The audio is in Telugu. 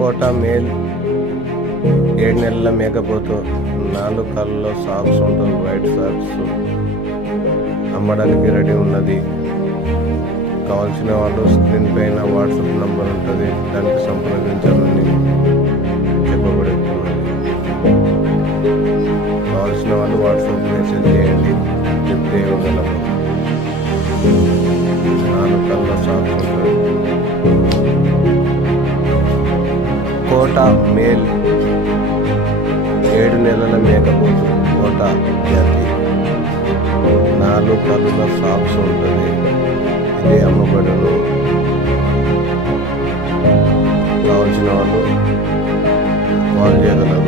కోటా మేల్ 7 నెలల మేకపోతు, 4 కాళ్ళలో సాక్స్ ఉంటుంది, వైట్ సాక్స్ అమ్మడానికి రెడీ ఉన్నది. కావాల్సిన వాళ్ళు స్క్రీన్ పైన వాట్సాప్ నంబర్ ఉంటుంది, దానికి సంప్రదించాలని చెప్పబడుతున్నది. కావాల్సిన వాళ్ళు వాట్సాప్ మెసేజ్ చేయండి, చెప్తే ఇవ్వగలము. 4 కళ్ళ సాక్స్ ఉంటుంది. కోటా మేల్ 7 నెలల మేకపోతు, కోటా జాతి, 4 కళ్ళ సాక్స్ ఉంటుంది. ఇది అమ్మబడును. కావాల్సిన వాళ్ళు కాల్ చేయగలరు.